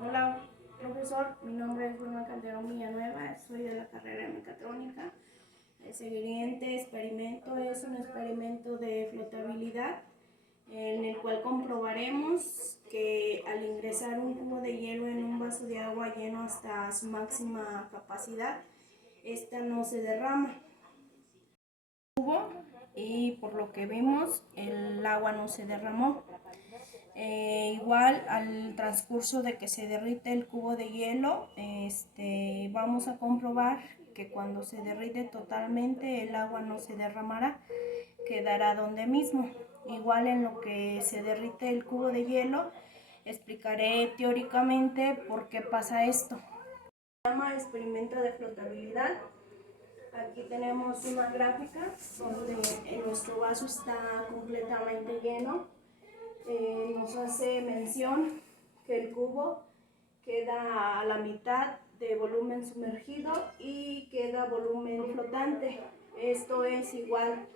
Hola, profesor. Mi nombre es Bruno Calderón Villanueva. Soy de la carrera de mecatrónica. El siguiente experimento es un experimento de flotabilidad en el cual comprobaremos que al ingresar un cubo de hielo en un vaso de agua lleno hasta su máxima capacidad, esta no se derrama. Y por lo que vimos, el agua no se derramó. Igual al transcurso de que se derrite el cubo de hielo, vamos a comprobar que cuando se derrite totalmente el agua no se derramará, quedará donde mismo. Igual en lo que se derrite el cubo de hielo, explicaré teóricamente por qué pasa esto. Se llama experimento de flotabilidad. Aquí tenemos una gráfica donde nuestro vaso está completamente lleno. Nos hace mención que el cubo queda a la mitad de volumen sumergido y queda volumen flotante. Esto es igual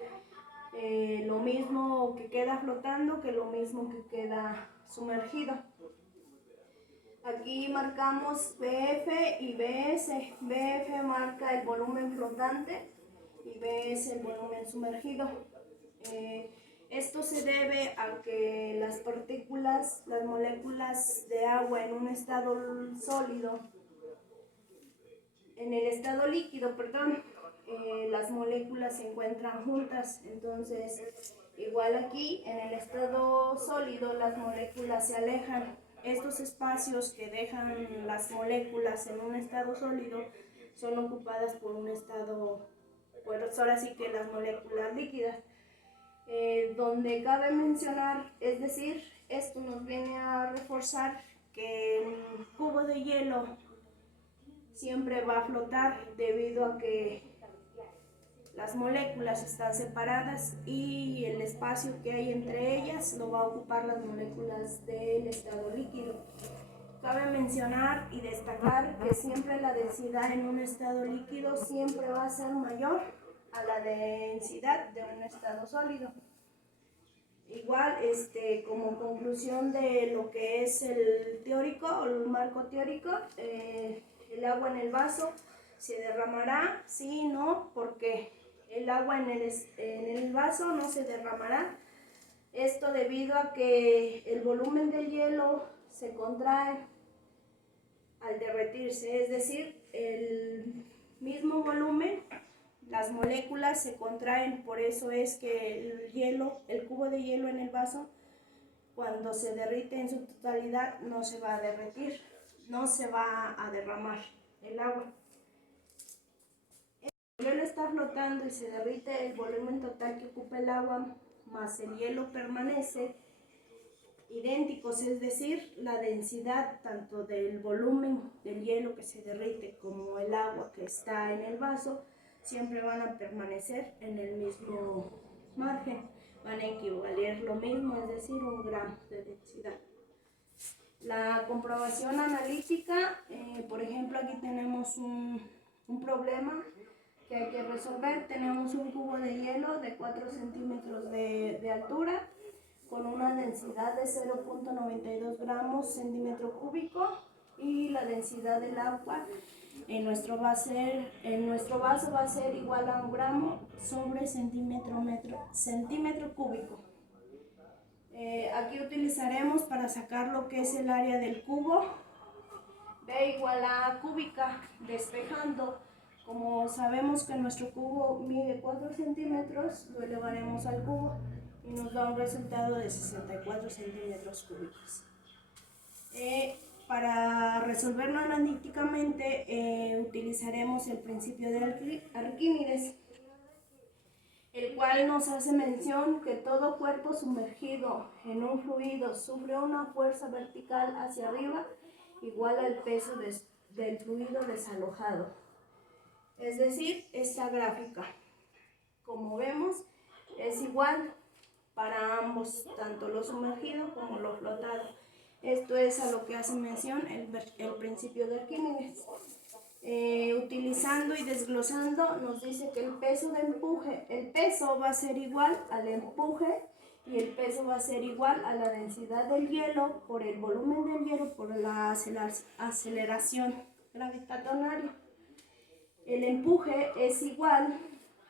lo mismo que queda flotando que lo mismo que queda sumergido. Aquí marcamos BF y BS. BF marca el volumen flotante y BS el volumen sumergido. Esto se debe a que las partículas, las moléculas de agua en un estado sólido, en el estado líquido, perdón, las moléculas se encuentran juntas. Entonces, igual aquí, en el estado sólido, las moléculas se alejan. Estos espacios que dejan las moléculas en un estado sólido son ocupadas por un estado, pues ahora sí que las moléculas líquidas. Donde cabe mencionar, es decir, esto nos viene a reforzar que el cubo de hielo siempre va a flotar debido a que las moléculas están separadas y el espacio que hay entre ellas lo va a ocupar las moléculas del estado líquido. Cabe mencionar y destacar que siempre la densidad en un estado líquido siempre va a ser mayor a la densidad de un estado sólido. Igual, como conclusión de lo que es el teórico o el marco teórico, el agua en el vaso se derramará, sí, no, porque el agua en el vaso no se derramará. Esto debido a que el volumen del hielo se contrae al derretirse, es decir, el mismo volumen, las moléculas se contraen. Por eso es que el cubo de hielo en el vaso, cuando se derrite en su totalidad, no se va a derretir, no se va a derramar el agua. El hielo está flotando y se derrite el volumen total que ocupa el agua, más el hielo permanece idénticos, es decir, la densidad tanto del volumen del hielo que se derrite como el agua que está en el vaso siempre van a permanecer en el mismo margen, van a equivaler lo mismo, es decir, 1 gramo de densidad. La comprobación analítica, por ejemplo, aquí tenemos un problema que hay que resolver. Tenemos un cubo de hielo de 4 centímetros de altura con una densidad de 0.92 gramos centímetro cúbico y la densidad del agua en nuestro vaso va a ser igual a 1 gramo sobre centímetro cúbico. Aquí utilizaremos para sacar lo que es el área del cubo, B igual a cúbica, despejando. Como sabemos que nuestro cubo mide 4 centímetros, lo elevaremos al cubo y nos da un resultado de 64 centímetros cúbicos. Para resolverlo analíticamente utilizaremos el principio de Arquímedes, el cual nos hace mención que todo cuerpo sumergido en un fluido sufre una fuerza vertical hacia arriba igual al peso del fluido desalojado. Es decir, esta gráfica, como vemos, es igual para ambos, tanto lo sumergido como lo flotado. Esto es a lo que hace mención el principio de Arquímedes. Utilizando y desglosando, nos dice que el peso va a ser igual al empuje y el peso va a ser igual a la densidad del hielo por el volumen del hielo por la aceleración gravitatoria. El empuje es igual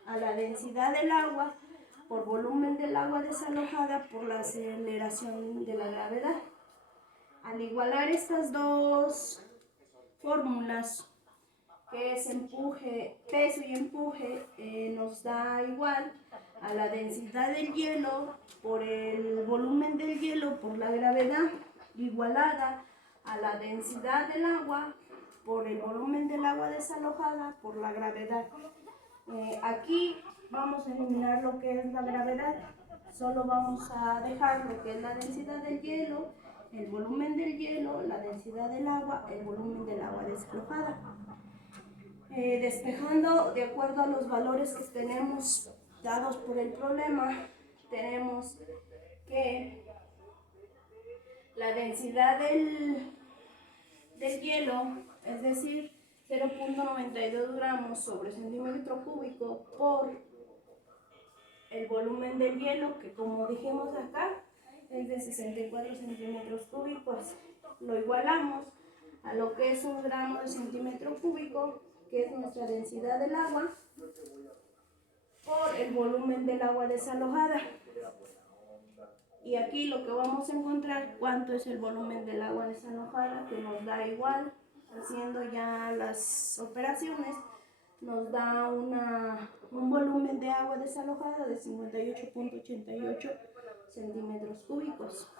a la densidad del agua por volumen del agua desalojada por la aceleración de la gravedad. Al igualar estas dos fórmulas, que es empuje, peso y empuje, nos da igual a la densidad del hielo por el volumen del hielo por la gravedad, igualada a la densidad del agua por el volumen del agua desalojada por la gravedad. Aquí vamos a eliminar lo que es la gravedad, solo vamos a dejar lo que es la densidad del hielo, el volumen del hielo, la densidad del agua, el volumen del agua desalojada. Despejando de acuerdo a los valores que tenemos dados por el problema, tenemos que la densidad del hielo, es decir, 0.92 gramos sobre centímetro cúbico por el volumen del hielo, que como dijimos acá, es de 64 centímetros cúbicos. Lo igualamos a lo que es 1 gramo de centímetro cúbico, que es nuestra densidad del agua, por el volumen del agua desalojada. Y aquí lo que vamos a encontrar, cuánto es el volumen del agua desalojada, que nos da igual, haciendo ya las operaciones, nos da un volumen de agua desalojada de 58.88 centímetros cúbicos.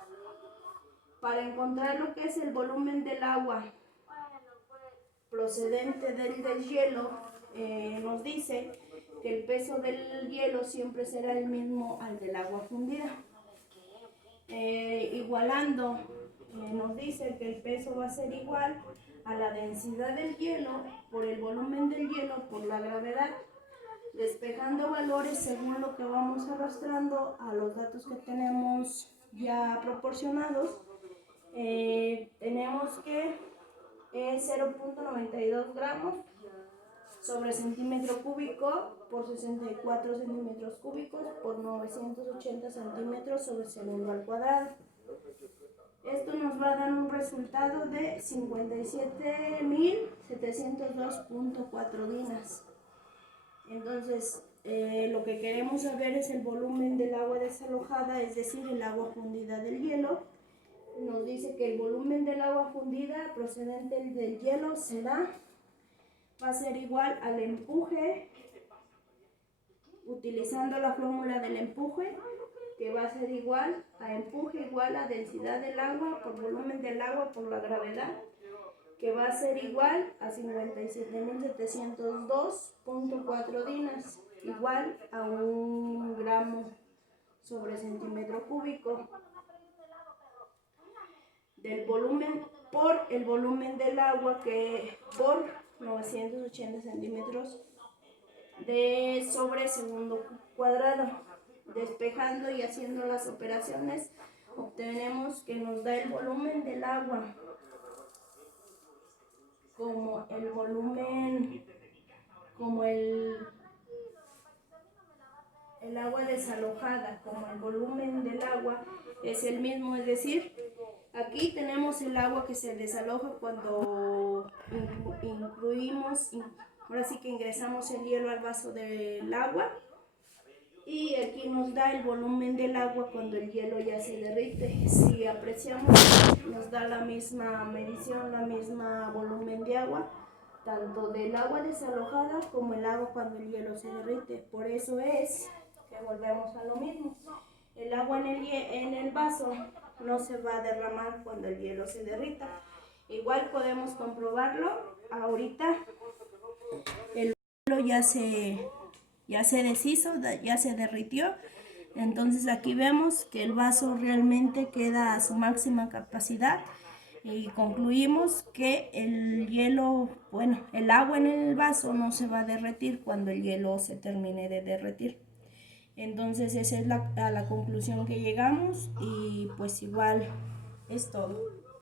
Para encontrar lo que es el volumen del agua procedente del hielo, nos dice que el peso del hielo siempre será el mismo al del agua fundida. Igualando, nos dice que el peso va a ser igual a la densidad del hielo por el volumen del hielo por la gravedad. Despejando valores según lo que vamos arrastrando a los datos que tenemos ya proporcionados, tenemos que es 0.92 gramos sobre centímetro cúbico por 64 centímetros cúbicos por 980 centímetros sobre segundo al cuadrado. Esto nos va a dar un resultado de 57.702.4 dinas. Entonces, lo que queremos saber es el volumen del agua desalojada, es decir, el agua fundida del hielo. Nos dice que el volumen del agua fundida procedente del hielo va a ser igual al empuje, utilizando la fórmula del empuje, que va a ser igual a empuje igual a densidad del agua por volumen del agua por la gravedad, que va a ser igual a 57.702.4 dinas, igual a 1 gramo sobre centímetro cúbico. Del volumen por el volumen del agua, que por 980 centímetros sobre segundo cuadrado. Despejando y haciendo las operaciones, obtenemos que nos da el volumen del agua como el volumen, como el agua desalojada, como el volumen del agua es el mismo, es decir, aquí tenemos el agua que se desaloja cuando ahora sí que ingresamos el hielo al vaso del agua, y aquí nos da el volumen del agua cuando el hielo ya se derrite. Si apreciamos, nos da la misma medición, la misma volumen de agua, tanto del agua desalojada como el agua cuando el hielo se derrite. Por eso es que volvemos a lo mismo. El agua en el vaso no se va a derramar cuando el hielo se derrita. Igual podemos comprobarlo. Ahorita el hielo ya se deshizo, ya se derritió. Entonces aquí vemos que el vaso realmente queda a su máxima capacidad y concluimos que el hielo, el agua en el vaso no se va a derretir cuando el hielo se termine de derretir. Entonces esa es a la conclusión que llegamos, y pues igual es todo.